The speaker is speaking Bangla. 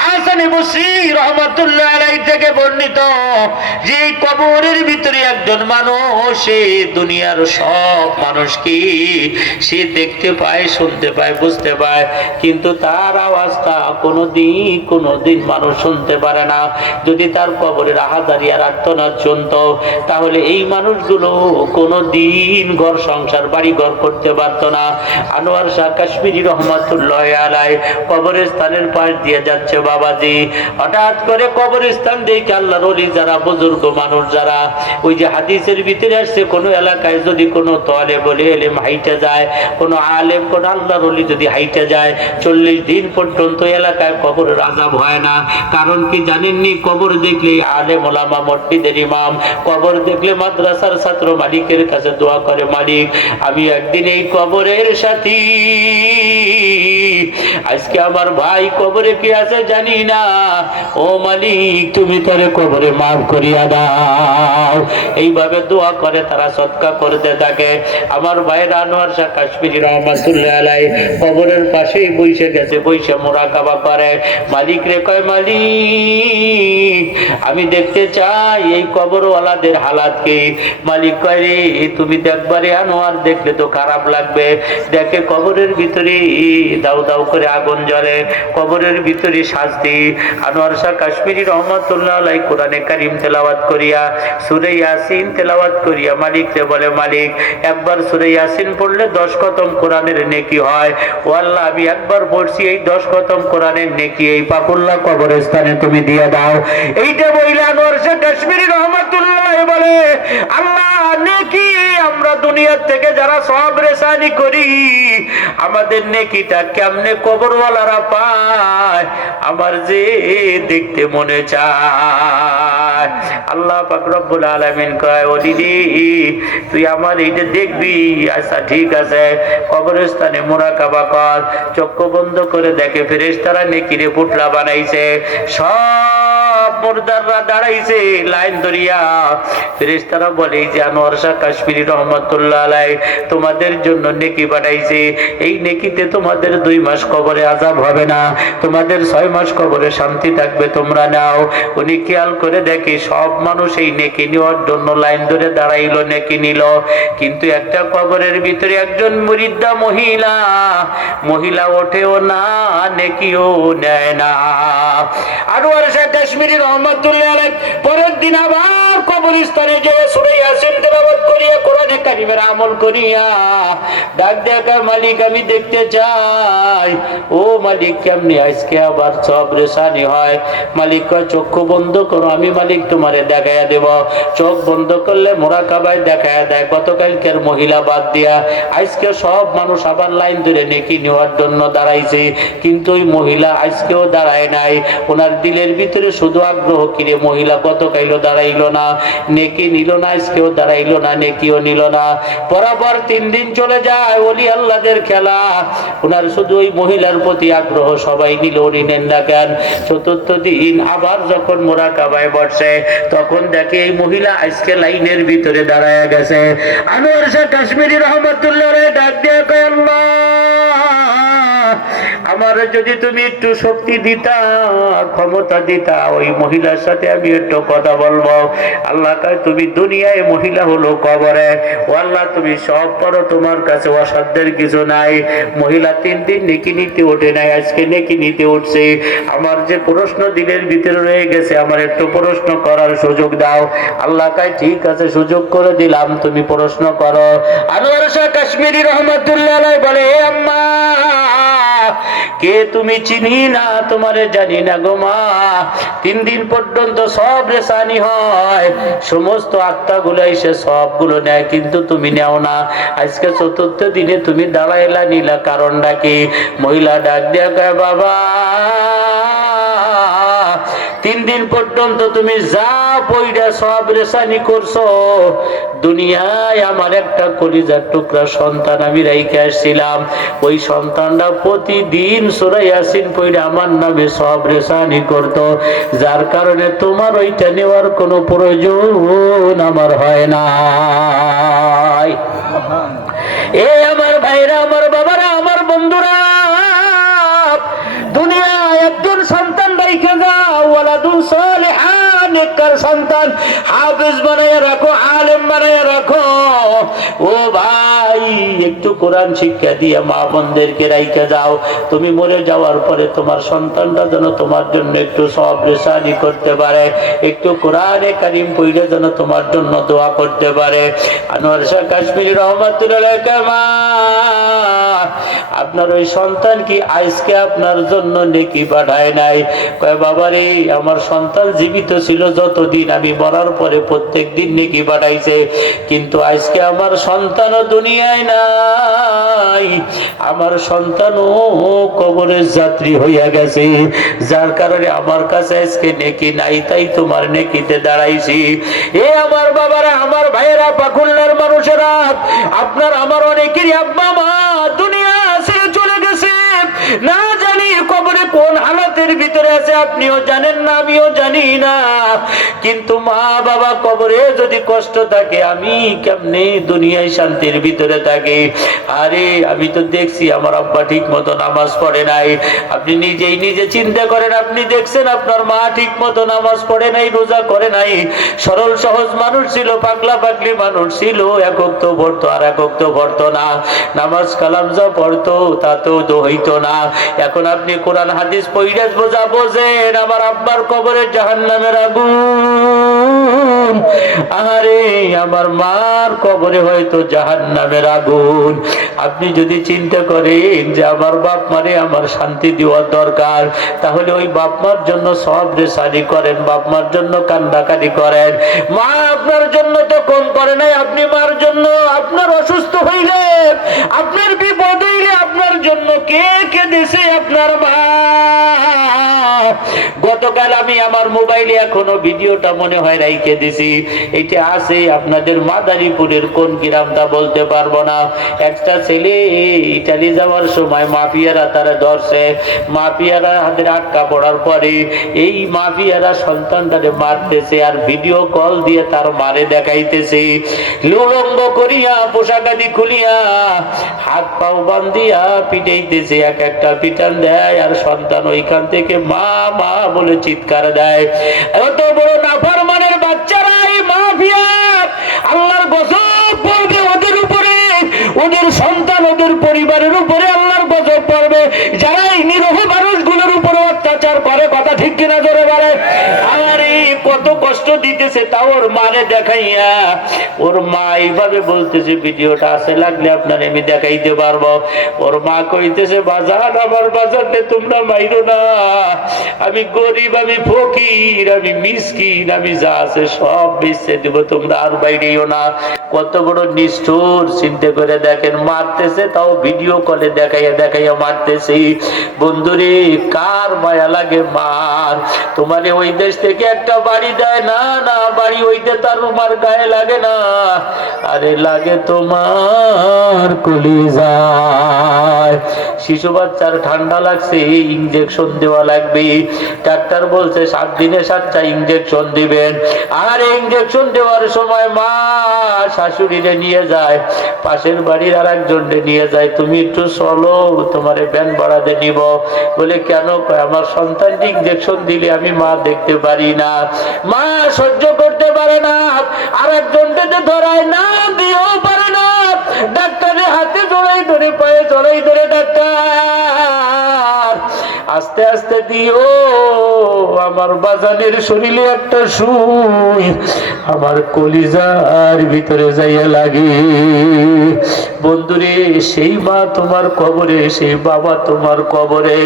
হাসান বসরি রহমাতুল্লাহ আলাইহি থেকে বর্ণিত যে কবরের ভিতরে একজন মানুষ সে দুনিয়ার সব মানুষকে সে দেখতে পায়, শুনতে পায়, বুঝতে পায়, কিন্তু তার আওয়াজটা কোনোদিন মানুষ শুনতে পারে না। যদি তার কবরের আহাজারি আর আর্তনাদ শুনত, তাহলে এই মানুষগুলো কোনোদিন ঘর সংসার বাড়ি ঘর করতে পারত না। আনোয়ার শাহ কাশ্মীরি রহমাতুল্লাহ আলাইহি কবরস্থানের পাশ দিয়ে যাচ্ছে বাবাজি, হঠাৎ করে কবরস্থান দেখে আল্লাহর ওলি যারা, বুজুর্গ মানুষ যারা, ওই যে হাদিসের ভিতরে আসছে, কোনো এলাকায় যদি কোনো তলে বলে এলেম হাইটে যায়, কোনো আলেম, কোনো আল্লাহর ওলি যদি হাইটে যায়, 40 দিন পর্যন্ত এলাকায় কবরের আযাব হয় না। কারণ কি জানেননি? কবর দেখলে আলেম ওলামা, মসজিদের ইমাম, কবর দেখলে মাদ্রাসার ছাত্র মালিকের কাছে দোয়া করে, মালিক আমি একদিন এই কবরের সাথী, আজকে আমার ভাই কবরে কি আছে জানি না, ও মালিক তুমি তারে কবরে মাফ করিয়া দাও। এইভাবে দোয়া করে তারা সদকা করতে থাকে। আমার ভাইয়ের আনোয়ার শাহ কাশ্মীরি রহমাতুল্লাহ আলাইহি কবরের পাশেই বসে গেছে, বসে মুরাকাবা করে, মালিক রে কয়, মালিক আমি দেখতে চাই এই কবরওয়ালাদের হালাত কি। মালিক কয়, রে তুমি দেখবারে আনোয়ার, দেখলে তো খারাপ লাগবে। দেখে কবরের ভিতরে দাউ দাউ করে আগুন জ্বলে, কবরের ভিতরে শাস্তি। আনোয়ার শাহ কাশ্মীরি রহমাতুল্লাহ আলাইহি কোরআনে কারীম তেলাওয়াত করিয়া, সূরা ইয়াসিন তেলাওয়াত করিয়া মালিককে বলে, মালিক একবার সূরা ইয়াসিন পড়লে 10 খতম কোরআনের নেকি হয়। ও আল্লাহ, আমি একবার পড়ছি, এই 10 খতম কোরআনের নেকি এই পাকুল্লাহ কবরস্থানে তুমি দিয়ে দাও। এইটা বইলে আনোয়ার শাহ কাশ্মীরি রহমাতুল্লাহ বলে, আল্লাহ নেকি আমরা দুনিয়ার থেকে যারা সওয়াব রেসানি করি, আমাদের নেকিটা কেমনে কবরওয়ালারা পায়, আমার যে দেখতে মনে চায়। আল্লাহ পাক রব্বুল আলামিন কয়, ওলি রে তুই আমার এইটা দেখবি? আচ্ছা ঠিক আছে, কবরস্থানে মুরাকাবা কর। চক্ষু বন্ধ করে দেখে ফেরেশতারা নেকিরে পুটলা বানাইছে, সব মুর্দাররা দাঁড়াইছে লাইন ধরিয়া। ফেরেশতারা বলে যে আনোয়ার শাহ কাশ্মীরি রহমাতুল্লাহ আলাইহি তোমাদের জন্য নেকি পাঠাইছে, এই নেকিতে তোমাদের 2 মাস কবরে আযাব হবে না, তোমাদের 6 মাস কবরে শান্তি থাকবে, তোমরা নাও। উনি খেয়াল করে দেখে সব মানুষ এই নেকি নেওয়ার জন্য লাইন ধরে দাঁড়াইলো, নেকি নিল, কিন্তু একটা কবরের ভিতরে একজন মুরিদা মহিলা ওঠেও না, নেকিও নেয় না। আনোয়ার শাহ কাশ্মীরি রহমাতুল্লাহ আলাইহি পরের দিন আবার কবরস্থানে গিয়ে সূরা ইয়াসিন তেলাওয়াত করিয়া, কোরআনে কারীমের আমল করিয়া ডাক দেখা, মালিক আমি দেখতে চাই। ও মালিক কেমনে আজকে আবার সব রেসানি হয়? মালিক কয়, চক্ষু বন্ধ করো, আমি মালিক তোমারে দেখাইয়া দেব। চোখ বন্ধ করলে মুরাকাবায় দেখাইয়া দেয় গতকালকের মহিলা বাদ দিয়া আজকে সব মানুষ আবার লাইন ধরে নেকি নেওয়ার জন্য দাঁড়াইছে, কিন্তু ওই মহিলা আজকেও দাঁড়ায় নাই। ওনার দিলের ভিতরে শুধু আগ্রহ, কিরে মহিলা গতকালও দাঁড়াইলো না, নেকি নিল না, আজকেও দাঁড়াইলো না, নেকিও নিল না। বরাবর 3 দিন চলে যায়, ওলি আল্লাহদের খেলা। ওনার শুধু ওই মহিলার প্রতি আগ্রহ, সবাই নিল, উনি নেন না কেন। 4র্থ দিন আবার যখন মুরাকাবায় বসে, তখন দেখে এই মহিলা আজকে লাইনের ভিতরে দাঁড়ায় গেছে। আনোয়ার শাহ কাশ্মীরি রহমাতুল্লাহ আলাইহি ডাক দিয়ে কয়, আল্লাহ আমার যদি তুমি একটু শক্তি দিতা, ক্ষমতা দিতা, ওই মহিলার সাথে আমি একটু কথা বলবো। আল্লাহ কয়, তুমি দুনিয়ায় মহিলা হলো কবরে, ও আল্লাহ তুমি সব পারো, তোমার কাছে অসাধ্যের কিছু নাই। মহিলা 3 দিন নেকি নিতে ওঠে নাই, আজকে নেকি নিতে উঠছে। আমার যে প্রশ্ন দিলের ভিতরে রয়ে গেছে, আমার একটু প্রশ্ন করার সুযোগ দাও। আল্লাহ কয়, ঠিক আছে সুযোগ করে দিলাম, তুমি প্রশ্ন করো। আনোয়ার শাহ কাশ্মীরি রহমাতুল্লাহ আলাইহি বলে, হে আম্মা কে তুমি? চিনি না, তোমারে জানি না গো মা। 3 দিন পর্যন্ত সব রেসানি হয়, সমস্ত আত্মাগুলো এসে সবগুলো নেয়, কিন্তু তুমি নেও না। আজকে 4র্থ দিনে তুমি দাঁড়াইলা, নিলা, কারণটা কি? মহিলা ডাক দিয়া কয়, বাবা 3 দিন পর্যন্ত তুমি যা পয়ডা সব রেসানি করছো, দুনিয়ায় আমার একটা কলিজার টুকরা সন্তান আমি রাইখে আসছিলাম, ওই সন্তানটা প্রতিদিন সূরা ইয়াসিন পড়ে আমার নামে সব রেসানি করত, যার কারণে তোমার ওইটা নেওয়ার কোনো প্রয়োজন আমার হয় না। এ আমার ভাইরা, আমার বাবারা, আমার বন্ধুরা, দুনিয়ায় একজন সন্তান ওয়ালাদুন সালিহান, নেককার সন্তান হাফেজ বানায়া রাখো, আলেম বানায়া রাখো। ও ভাই, একটু কোরআন শিক্ষা দিয়ে মা বোনদেরকে রাইখা যাও। তুমি মরে যাওয়ার পরে তোমার সন্তানরা যেন তোমার জন্য একটু সওয়াব রেসানি করতে পারে, একটু কোরআনে কারীম পড়ে যেন তোমার জন্য দোয়া করতে পারে। আনোয়ার শাহ কাশ্মীরি রহমাতুল্লাহ আলাইহি, মা আপনার ওই সন্তান কি আজকে আপনার জন্য নেকি পাঠায় নাই? কয় বাবা রে, আমার সন্তান জীবিত ছিল যতদিন, আমি মরার পরে প্রত্যেক দিন নেকি পাঠাইছে, কিন্তু আজকে আমার সন্তানও দুনিয়ায় নাই, আমার সন্তানও কবরের যাত্রী হইয়া গেছে, যার কারণে আমার কাছে আজকে নেকি নাই, তাই তোমার নেকিতে দাঁড়াইছি। এ আমার বাবারা, আমার ভাইয়েরা, পাকুল্লার মানুষেরা, আপনার আমার অনেকেরই আব্বা মা দুনিয়া ছেড়ে চলে গেছে, না জানি কবরে কোন হালাতের ভিতরে আছে, আপনিও জানেন না, আমিও জানি না। কিন্তু মা বাবা কবরে যদি কষ্ট থাকে, আমি কেমনে দুনিয়ায় শান্তির ভিতরে থাকি? আরে আমি তো দেখছি আমার আব্বা ঠিক মতো নামাজ পড়ে নাই। আপনি নিজেই নিজে চিন্তা করেন, আপনি দেখছেন আপনার মা ঠিক মতো নামাজ পড়ে নাই, রোজা করে নাই, সরল সহজ মানুষ ছিল, পাগলা পাগলি মানুষ ছিল, একক তো পড়তো আর একক তো পড়তো না, নামাজ কালাম যা পড়তো তাতেও তো হইতো না। এখন আপনি কোরআন হাদিস পড়ে বোঝা বোঝেন, আমার আব্বার কবরে জাহান্নামের আগুন, আরে আমার মার কবরে হয়তো জাহান্নামের আগুন। আপনি যদি চিন্তা করেন যে আমার বাপ মারে আমার শান্তি দেওয়ার দরকার, তাহলে ওই বাপ মার জন্য সওয়াব রেসানি করেন, বাপ মার জন্য কান্দাকাটি করেন। মা আপনার জন্য তো কম করে নাই, আপনি মার জন্য, আপনার অসুস্থ হইলে, আপনার বিপদ হইলে আপনার জন্য কে কে দিছে? আপনার মা। গতকাল আমি আমার মোবাইলে এখনো ভিডিওটা মনে হয় রাইখে দিছি, এটা আছে আপনাদের মাদারীপুরের কোন গ্রামটা বলতে পারবো না। একটা ছেলে ইটালি যাওয়ার সময় মাফিয়ারা তারা ধরছে, মাফিয়ারা হাতের আটকা পড়ার পরে এই মাফিয়ারা সন্তানটারে মারতেছে আর ভিডিও কল দিয়ে তার মারে দেখাইতেছে, লুলঙ্গ করিয়া পোশাকাদি খুলিয়া হাত পাও বান্ধিয়া পিটাইতেছে, এক একটা পিটান দেয় আর সন্তান ওইখান থেকে মা মা বলে চিৎকার দেয়। এত বড় নাফরমানের বাচ্চারা এই মাফিয়া, আল্লাহর গজব পড়বে ওদের উপরে, ওদের সন্তান ওদের পরিবারের উপরে আল্লাহর গজব পড়বে, যারা এই নিরহ মানুষগুলোর উপরে অত্যাচার করে। কথা ঠিক কিনা জোরে বলে? আরে কত কষ্ট দিতেছে, তাও ওর মারে দেখাইয়া, ওর মা এইভাবে বলতেছে, ভিডিওটা আছে লাগলে আপনার আমি দেখাইতে পারবো। ওর মা কইতেছে, বাজার আমার বাজারকে তোমরা মাইরো না, আমি গরিব, আমি ফকির, আমি মিসকিন, আমি যা আছে সব বেচে দিব, তোমরা আর বাইরেও না। কত বড় নিষ্ঠুর, চিন্তা করে দেখেন, মারতেছে তাও ভিডিও কলে দেখাইয়া দেখাইয়া মারতেছে। বন্ধুরে, কার মায়া লাগে মার? তোমারে ওই দেশ থেকে একটা বাড়ি দেয় না, না বাড়ি ওইতে তার তোমার গায়ে লাগে না, আরে লাগে তোমার কলিজায়। শিশু বাচ্চার ঠান্ডা লাগছে, ইনজেকশন দেওয়া লাগবে, ডাক্তার বলছে 7 দিনে 7টা ইনজেকশন দিবেন। আর ইনজেকশন দেওয়ার সময় মা শাশুড়িরে নিয়ে যায়, পাশের বাড়ির আর একজনকে নিয়ে যায়, তুমি একটু চলো, তোমার ভ্যান ভাড়াতে নিব। বলে কেন? কয় আমার সন্তানটি ইনজেকশন দিলে আমি মা দেখতে পারি না, মা সহ্য করতে পারে না, আর একজনকে ধরায় না দিয়েও পারে না, ডাক্তারের হাতে জড়াই ধরে, পায়ে জড়াই ধরে, ডাক্তার আস্তে আস্তে দিও, আমার বাজানের শরীরে একটা সুই আমার কলিজার ভিতরে যাইয়া লাগে। বন্ধুরে, সেই মা তোমার কবরে, সেই বাবা তোমার কবরে।